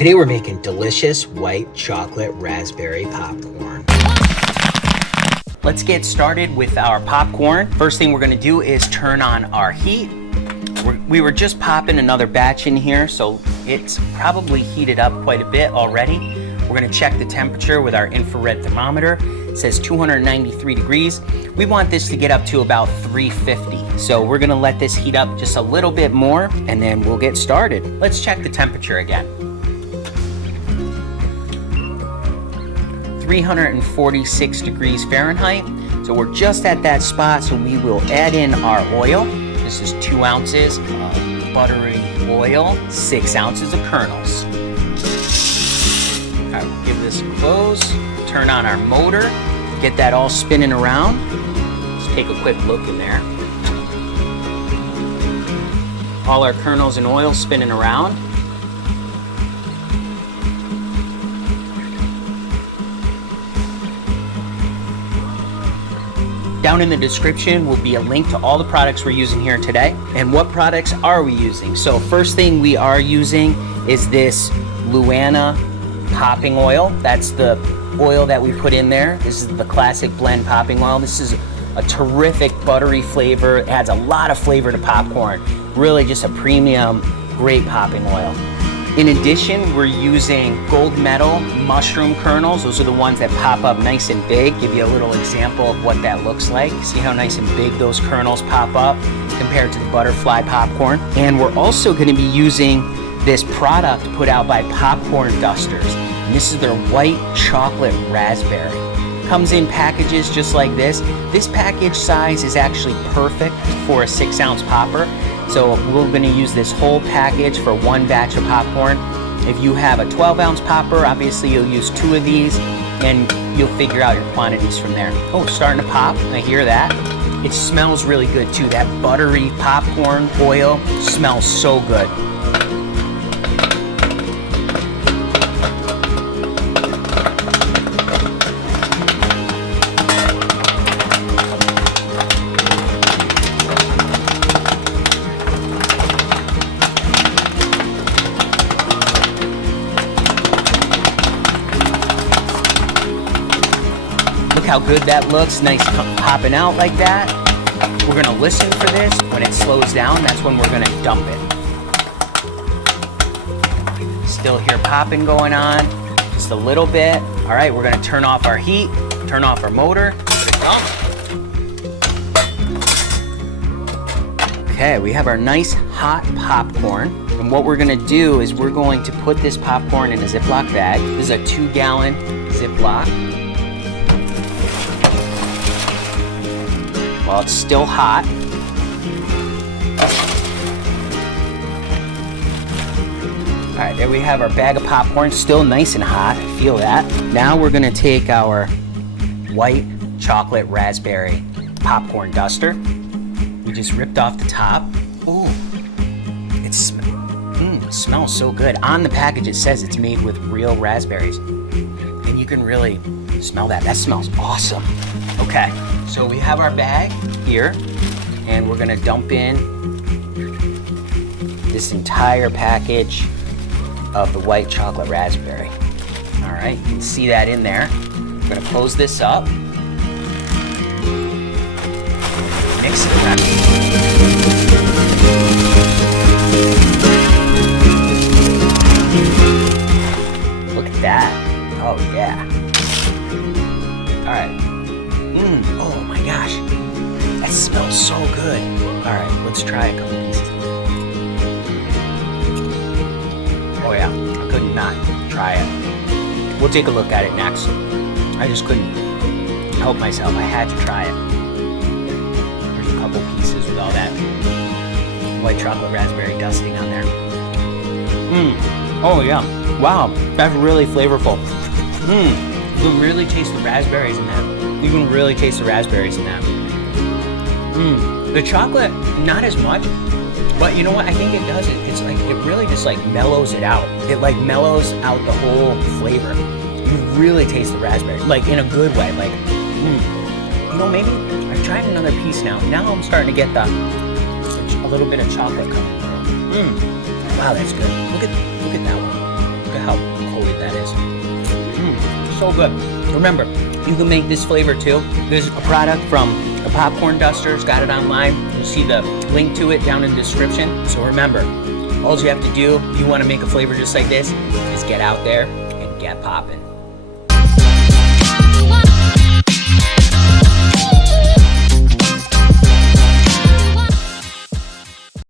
Today we're making delicious white chocolate raspberry popcorn. Let's get started with our popcorn. First thing we're gonna do is turn on our heat. We were just popping another batch in here, so it's probably heated up quite a bit already. We're gonna check the temperature with our infrared thermometer. It says 293 degrees. We want this to get up to about 350. So we're gonna let this heat up just a little bit more and then we'll get started. Let's check the temperature again. 346 degrees Fahrenheit. So we're just at that spot, so we will add in our oil. This is 2 ounces of buttery oil, 6 ounces of kernels. All right, we'll give this a close, turn on our motor, get that all spinning around. Let's take a quick look in there. All our kernels and oil spinning around. Down in the description will be a link to all the products we're using here today. And what products are we using? So first thing we are using is this Luana popping oil. That's the oil that we put in there. This is the classic blend popping oil. This is a terrific buttery flavor. It adds a lot of flavor to popcorn. Really just a premium, great popping oil. In addition, we're using gold medal mushroom kernels. Those are the ones that pop up nice and big. Give you a little example of what that looks like. See how nice and big those kernels pop up compared to the butterfly popcorn. And we're also going to be using this product put out by Popcorn Dusters. And this is their white chocolate raspberry. Comes in packages just like this. This package size is actually perfect for a 6 ounce popper. So we're going to use this whole package for one batch of popcorn. If you have a 12 ounce popper, obviously you'll use 2 of these and you'll figure out your quantities from there. Oh, it's starting to pop. I hear that. It smells really good too. That buttery popcorn oil smells so good. How good that looks, nice popping out like that. We're gonna listen for this. When it slows down, that's when we're gonna dump it. Still hear popping going on, just a little bit. All right, we're gonna turn off our heat, turn off our motor, dump. Okay, we have our nice hot popcorn. And what we're gonna do is we're going to put this popcorn in a Ziploc bag. This is a 2-gallon Ziploc. While it's still hot. All right, there we have our bag of popcorn, still nice and hot, feel that. Now we're gonna take our white chocolate raspberry popcorn duster. We just ripped off the top. Ooh, it smells so good. On the package it says it's made with real raspberries. And you can really smell that. That smells awesome. Okay, so we have our bag here, and we're gonna dump in this entire package of the white chocolate raspberry. All right, you can see that in there. We're gonna close this up. Mix it around. Look at that. Oh yeah. All right. Oh my gosh, that smells so good. All right, let's try a couple pieces. Oh yeah, I could not try it. We'll take a look at it next. I just couldn't help myself. I had to try it. There's a couple pieces with all that white chocolate raspberry dusting on there. Oh yeah, wow, that's really flavorful. You can really taste the raspberries in that. You can really taste the raspberries in that. The chocolate, not as much, but you know what? I think it does it. It's like, it really just like mellows it out. It like mellows out the whole flavor. You really taste the raspberry, like in a good way. Like, you know, maybe I've tried another piece now. Now I'm starting to get a little bit of chocolate coming through. Wow, that's good. Look at that one. at how coated that is. So good. Remember, you can make this flavor too. There's a product from a popcorn duster. It's got it online. You'll see the link to it down in the description. So remember, all you have to do if you want to make a flavor just like this is get out there and get popping.